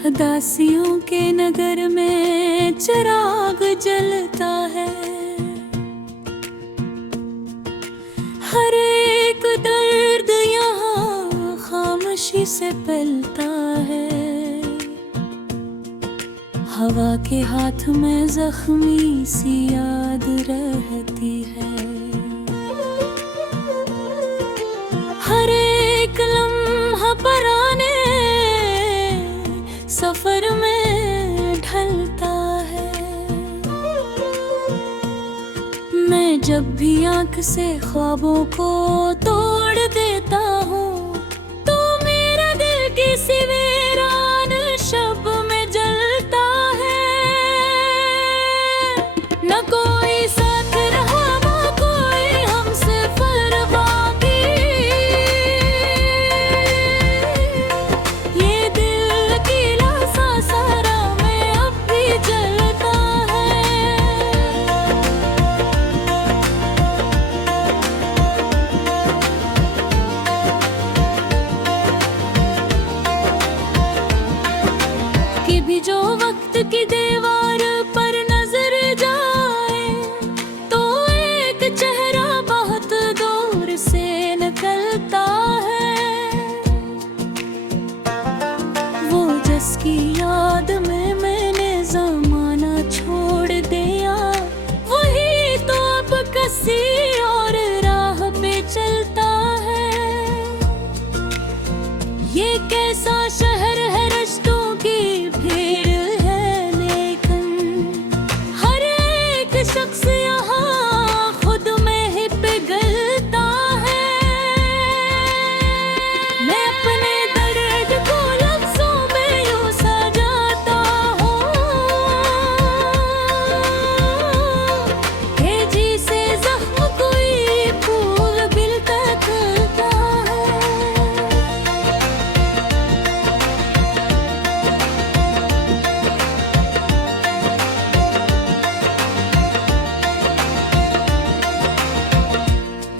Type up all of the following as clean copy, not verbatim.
दासियों के नगर में चिराग जलता है, हर एक दर्द यहाँ खामोशी से पलता है। हवा के हाथ में जख्मी सी याद रहती है, हर एक लम्हा पराने सफर में ढलता है। मैं जब भी आंख से ख्वाबों को तोड़ देता हूँ तो मेरा दिल किसी वीरान शब में जलता है। न कोई साथ रहा न कोई हमसफर बाकी, ये दिल अकेला सा सारा में अब भी जलता है। कि भी जो वक्त की दीवार पर नजर जाए तो एक चेहरा बहुत दूर से निकलता है। वो जिसकी याद में मैंने जमाना छोड़ दिया, वही तो अब किसी और राह पे चलता है। ये कैसा शहर है रिश्तों की भीड़ है, लेकिन हर एक शख्स यहाँ खुद में ही पिघलता है। मैं अपने दर्द को लफ्जों में यूं सजाता हूँ, तेजी से जख्म कोई फूल खिलता खिलता है।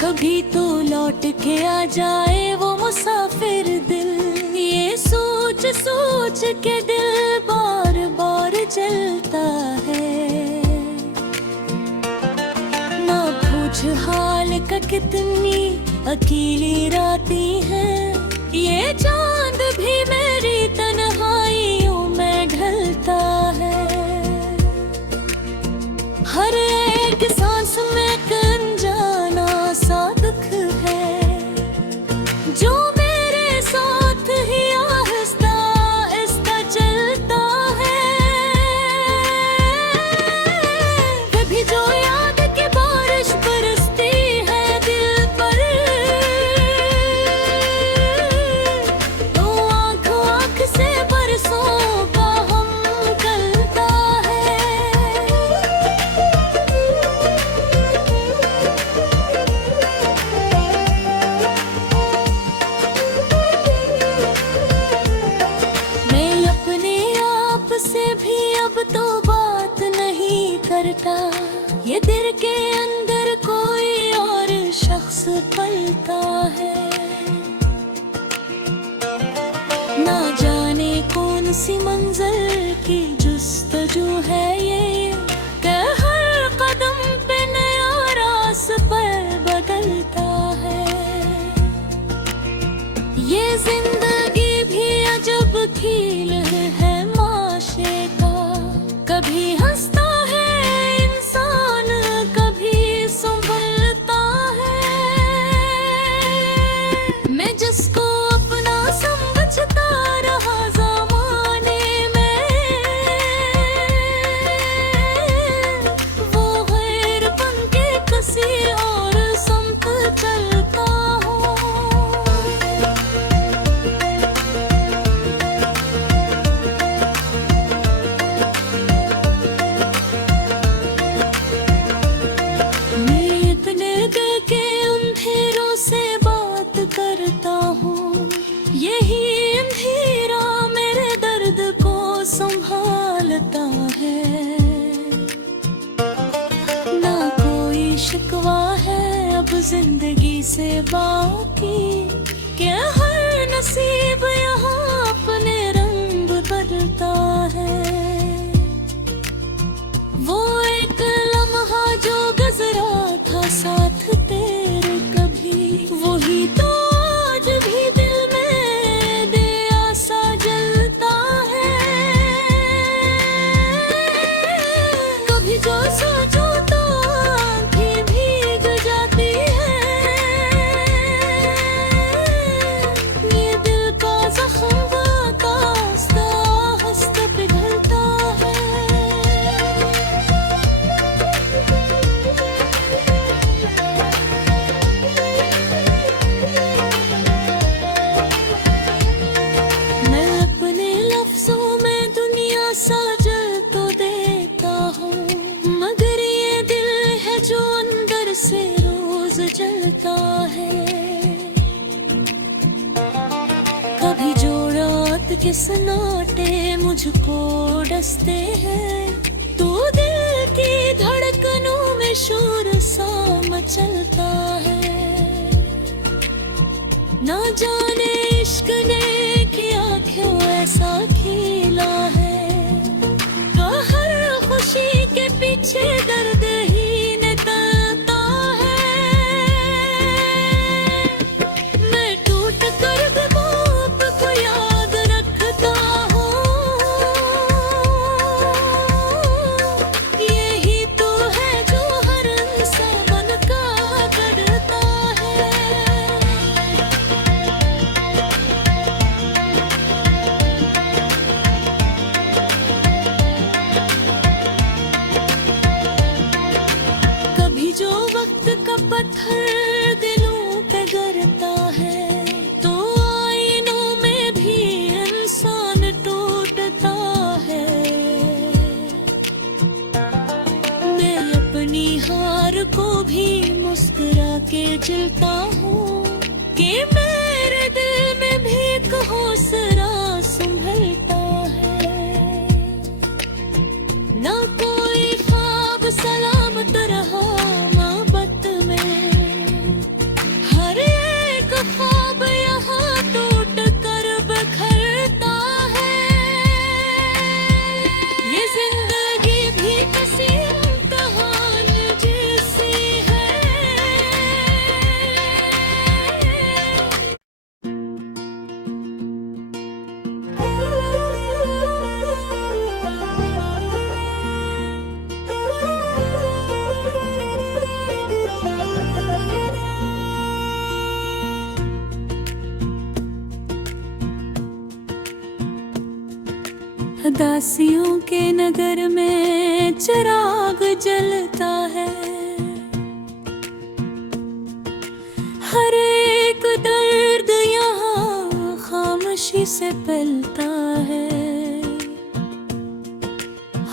कभी तो लौट के आ जाए वो मुसाफिर दिल, ये सोच सोच के दिल बार बार जलता है। ना पूछ हाल का कितनी अकेली रातें हैं, ये चांद भी मेरी तन्हाइयों में ढलता है। हर एक सांस में एक अनजाना सा दुख है, जो मेरे साथ ही आहिस्ता आहिस्ता चलता है। कभी जो याद की बारिश बरसती है दिल पर, तो आँख आँख से बरसों का हम निकलता है। मैं अपने आप से भी अब तो बात नहीं करता, ये दिल के अंदर कोई और शख्स पलता है। ना जाने कौन सी मंजिल की जुस्तजू है ये, कि हर कदम पे नया रास्ता बदलता है। ये जिंदगी भी अजब खेल है माशे का, कभी हंसता है इंसान कभी संभलता है। मैं जिसको अपना समझता रहा ज़माने में, वो गैर बन के किसी और समत चलता हूँ। मैं इतने दिल के अंधेरों से बात करता हूँ, यही अंधेरा मेरे दर्द को संभालता है। ना कोई शिकवा है अब जिंदगी से बाकी, क्या हर नसीब यहाँ अपने रंग बदलता चलता है। वो एक लम्हा जो गुजरा था साथ तेरे कभी, वही तो आज भी दिल में दिया सा जलता है। कभी जो सोचो तो आँखें भीग जाती है। ये दिल का जख्म वास्ता हंसते पिघलता है। मैं अपने लफ्जों में दुनिया साजल तो देता हूँ, मगर ये दिल है जो अंदर से रोज जलता है। कभी जो रात के सन्नाटे मुझको डसते हैं, तो दिल की धड़कनों में शोर सा मचलता है। ना जाने इश्क ने किया क्यों ऐसा खेला है, तो हर खुशी के पीछे दर्द ही निकलता है। मैं टूट कर भी बाप को याद रखता हूँ, यही तो है जो हर इंसान मन का करता है। कभी जो वक्त का पत्थर दिलों पे गिरता है, तो आईनों में भी इंसान टूटता है। मैं अपनी हार को भी मुस्कुरा के झेलता हूँ, कि मेरे दिल में भी एक हौसला संभलता है। ना कोई ख्वाब सलामत रहा मोहब्बत में, हर एक ख्वाब यहाँ टूट कर बिखरता है। ये जिंदगी भी किसी इम्तिहान जैसी है। दासियों के नगर में चिराग जलता है, हर एक दर्द यहाँ खामोशी से पलता है।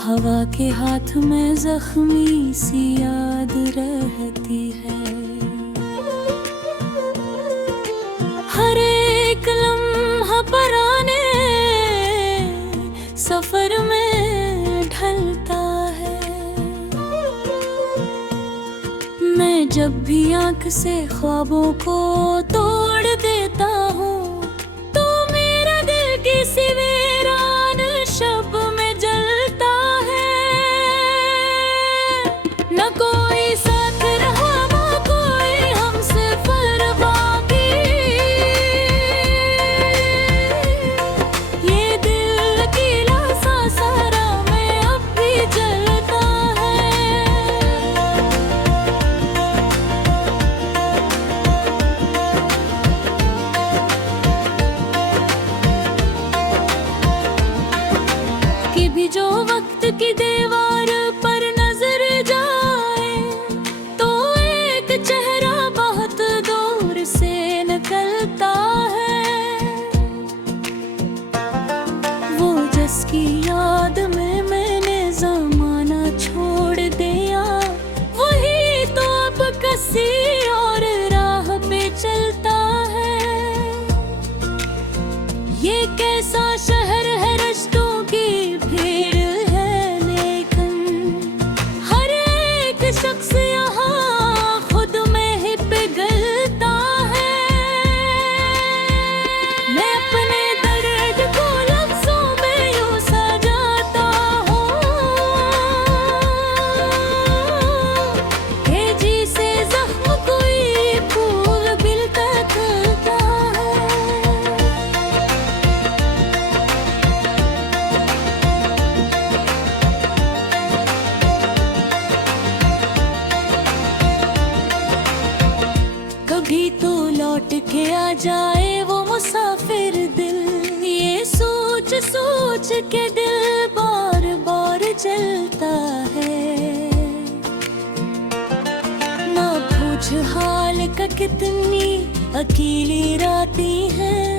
हवा के हाथ में जख्मी सी याद रहती है, हर एक लम्हा पराने सफर में ढलता है। मैं जब भी आँख से ख्वाबों को तोड़ देता हूँ, तो मेरा दिल किसी वीरान शब में जलता है। न कोई साथ रहा न कोई हमसफर बाकी, ये दिल की लाशा सारा में अब भी जलता है। कि भी जो वक्त की दीवार पर नजर जाए, तो एक चेहरा बहुत दूर से निकलता है। वो जिसकी याद में मैंने जमाना छोड़ दिया, वही तो अब किसी और राह पे चलता है। ये कैसा शहर है, रिश्तों की भीड़ है, लेकिन हर एक शख्स यहाँ खुद में ही पिघलता है। मैं अपने दर्द को लफ्जों में यूं जाए वो मुसाफिर दिल, ये सोच सोच के दिल बार बार जलता है। ना पूछ हाल का कितनी अकेली रातें हैं,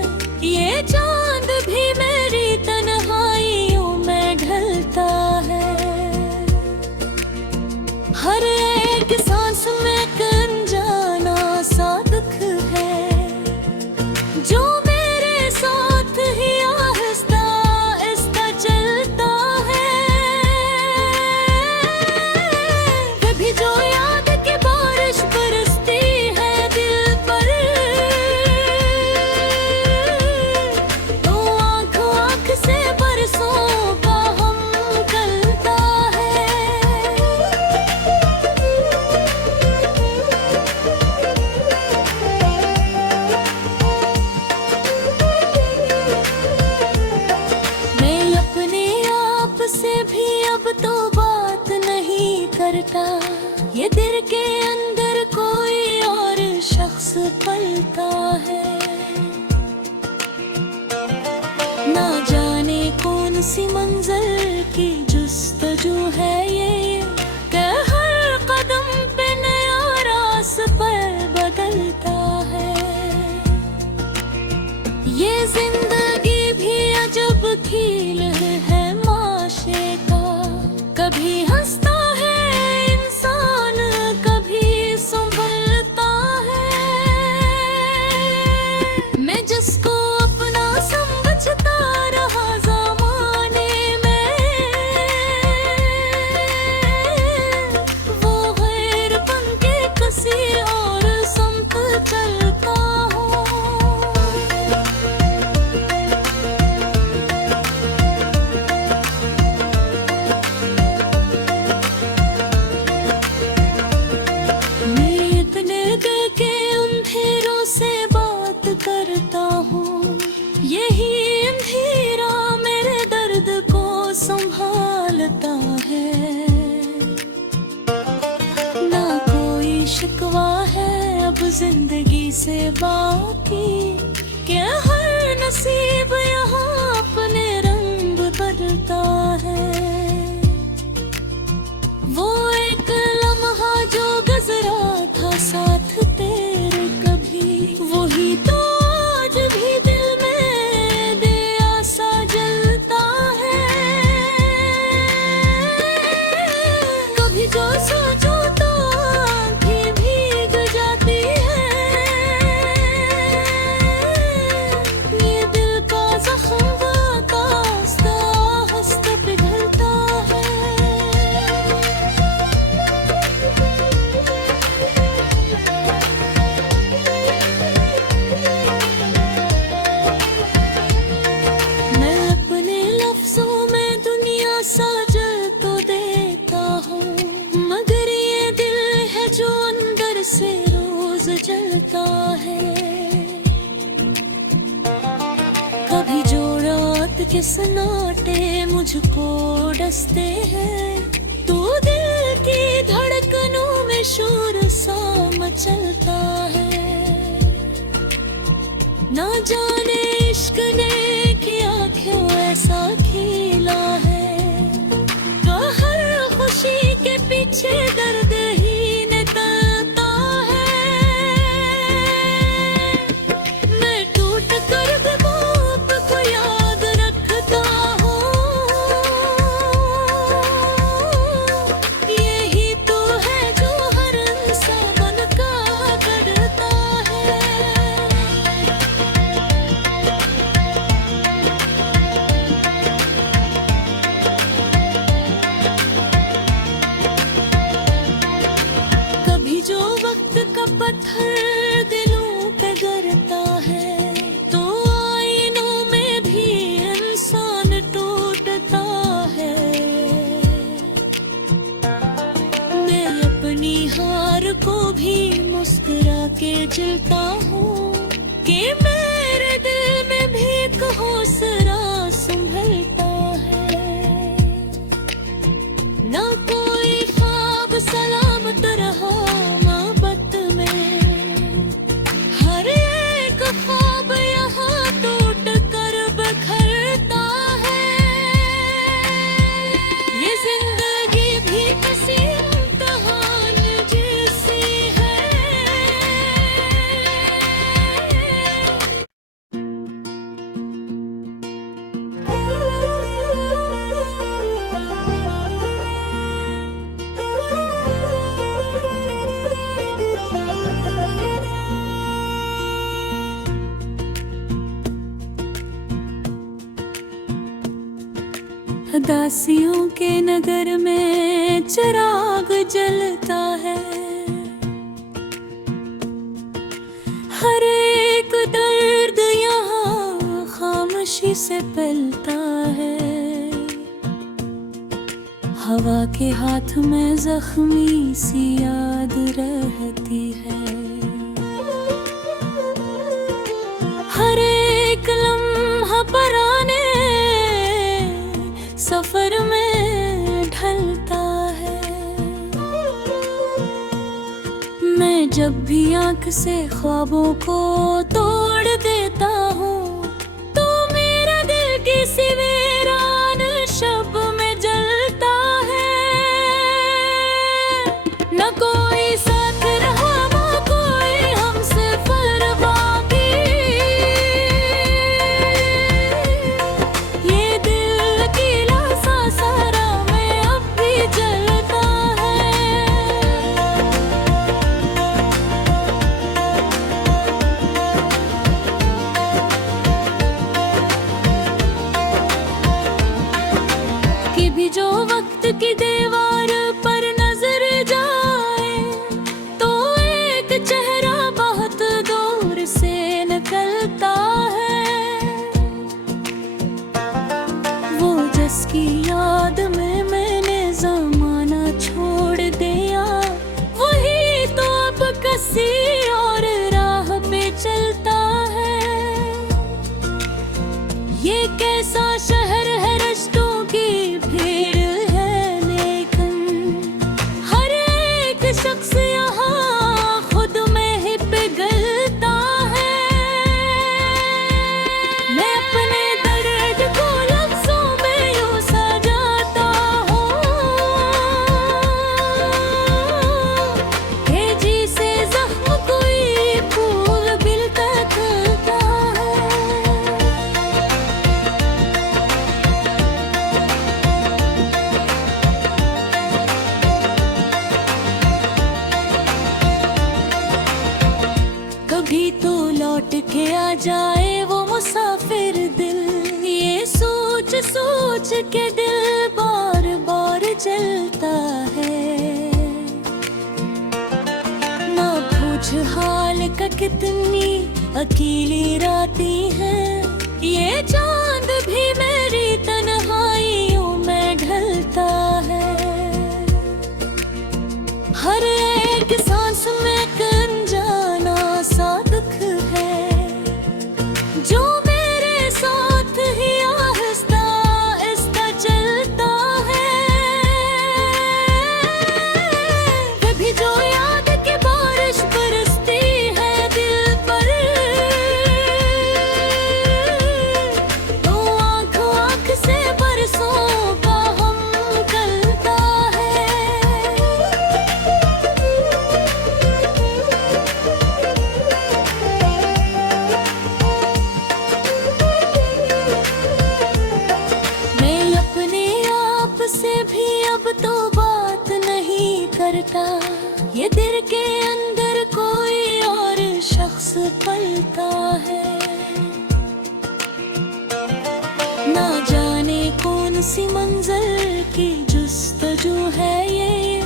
ये चांद भी मेरी तन्हाइयों में ढलता है। हर एक सांस में एक अनजाना सा दुख है, जो मेरे साथ ही आहिस्ता आहिस्ता चलता है। कभी जो याद की बारिश बरसती है दिल पर, तो आँख आँख से बरसों का हम गलता है। मैं अपने आप से भी अब तो बात नहीं करता, ये दिल के अंदर कोई और शख्स पलता है। ना जाने कौन सी मंजिल की जुस्तजू है ये, कि हर कदम पे नया रास्ता बदलता है। ये जिंदगी भी अजब खेल है माशे का, कभी हंसता है इंसान कभी संभलता है। मैं जिसको अपना समझता रहा ज़माने में, वो गैर बन के किसी और संग चलता हूँ। मैं इतने दिल के अंधेरों से बात करता हूँ, यही अंधेरा मेरे दर्द को संभालता है। ना कोई शिकवा है अब जिंदगी से बाकी, क्या हर नसीब यहाँ अपने रंग बदलता है। वो एक लम्हा जो गुजरा था साथ तेरे कभी, वही तो आज भी दिल में दिया सा जलता है। कभी जो सोचो तो आँखें भीग जाती है, ये दिल का जख्म आहिस्ता आहिस्ता पिघलता है। मैं अपने लफ्जों में दुनिया साजल तो देता हूँ, मगर ये दिल है जो अंदर से रोज जलता है। कभी जो रात के सन्नाटे मुझको डसते हैं, तो दिल की धड़कनों में शोर सा मचलता है। ना जाने इश्क ने किया क्यों ऐसा खेला है, तो हर खुशी के पीछे दर्द ही निकलता है। मैं टूट कर भी बाप को याद रखता हूँ, यही तो है जो हर इंसान मन का करता है। कभी जो वक्त का पत्थर दिलों पे गिरता है, तो आईनों में भी इंसान टूटता है। मैं अपनी हार को भी मुस्कुरा के झेलता हूँ, कि मेरे दिल में भी एक हौसला संभलता है। ना कोई ख्वाब सलामत रहा मोहब्बत में, हर एक ख्वाब दासियों के नगर में चिराग जलता है, हर एक दर्द यहाँ खामोशी से पलता है। हवा के हाथ में जख्मी सी याद रहती है, हर एक लम्हा पराने सफर में ढलता है। मैं जब भी आँख से ख्वाबों को तोड़ देता हूँ तो मेरा दिल किसी वीरान शब में जलता है। न कोई साथ रहा न कोई हमसफर बाकी, ये दिल अकेला सा सारा में अब भी जलता है। कि भी जो वक्त की दीवार पर नजर जाए तो एक चेहरा बहुत दूर से निकलता है। वो जिसकी याद में मैंने जमाना छोड़ दिया, वही तो अब किसी और राह पे चलता है। ये कैसा शहर है रिश्तों की भीड़ है, लेकिन हर एक शख्स यहाँ खुद में ही पिघलता है। मैं अपने दर्द को लफ्जों में यूं सजाता हूँ, तेजी से जख्म कोई फूल खिलता खिलता है। कभी तो लौट के आ जाए वो मुसाफिर दिल, ये सोच सोच के दिल बार बार जलता है। ना पूछ हाल का कितनी अकेली रातें हैं, ये चांद भी मेरी तन्हाइयों में ढलता है। हर एक सांस में एक अनजाना सा दुख है, जो मेरे साथ ही आहिस्ता आहिस्ता चलता है। कभी जो याद की बारिश बरसती है दिल पर, तो आँख आँख से बरसों का हम निकलता है। मैं अपने आप से भी अब तो बात नहीं करता, ये दिल के अंदर कोई और शख्स पलता है। ना जाने कौन सी मंजिल की जुस्तजू है ये,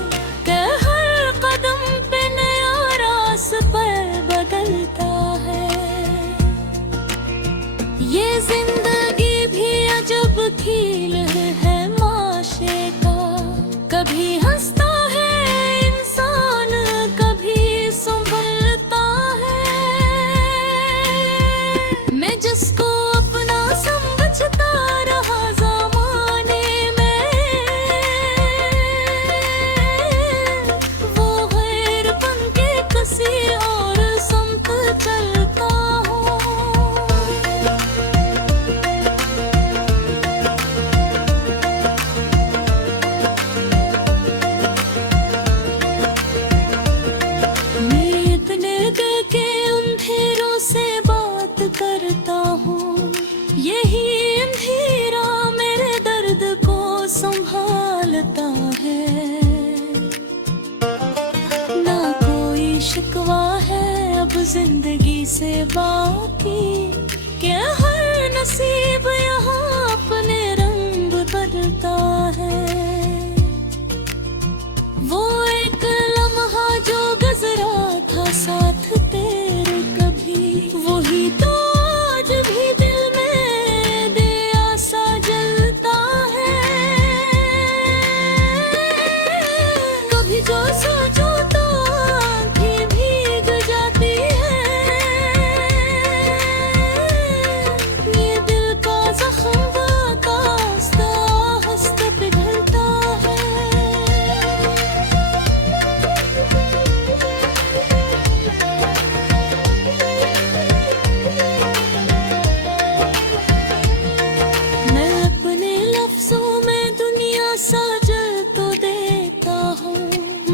कि हर कदम पे नया रास्ता बदलता है। ये जिंदगी भी अजब खेल है माशे का, कभी हंसता है इंसान कभी संभलता है। मैं जिसको अपना समझता रहा ज़माने में, वो गैर बन के किसी और संग चलता हूँ। मैं इतने दिल के अंधेरों से बात करता हूँ, यही अंधेरा मेरे दर्द को संभालता है। ना कोई शिकवा है अब जिंदगी से बाकी, क्या हर नसीब यहाँ अपने रंग बदलता मिलता है। वो एक लम्हा जो गुजरा था साथ तेरे कभी, वही तो आज भी दिल में दे आसा जलता है। कभी जो सोचो तो आँखें भीग जाती है। ये दिल का जख्म वास्ता हंसते पिघलता है। मैं अपने लफ्जों में दुनिया सजल तो देता हूँ,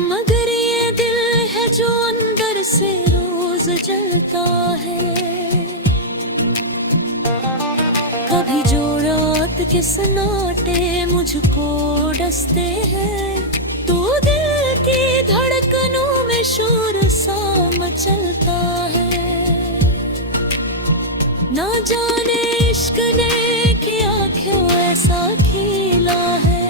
मगर ये दिल है जो अंदर से रोज जलता है। कभी जो रात के सन्नाटे मुझको डसते हैं, तो दिल की धड़कनों में शोर सा मचलता है। ना जाने इश्क ने किया क्यों ऐसा खेला है,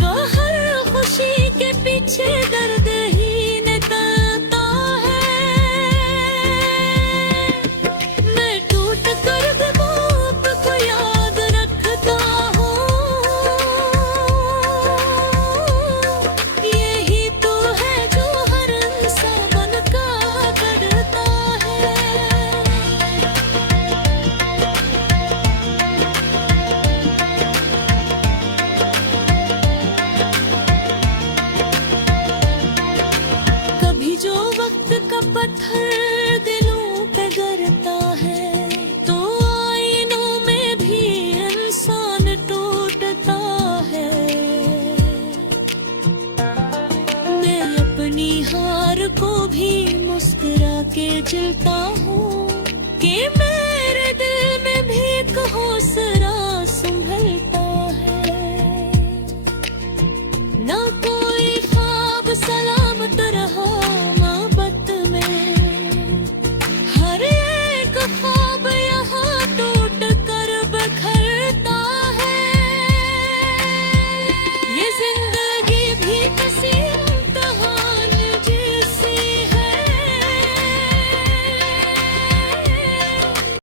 तो हर खुशी के पीछे दर्द ही निकलता है। मैं टूट कर भी बाप को याद रखता हूँ, यही तो है जो हर इंसान मन का करता है। कभी जो वक्त का पत्थर दिलों पे गिरता है, तो आईनों में भी इंसान टूटता है। मैं अपनी हार को भी मुस्कुरा के झेलता हूँ कि मैं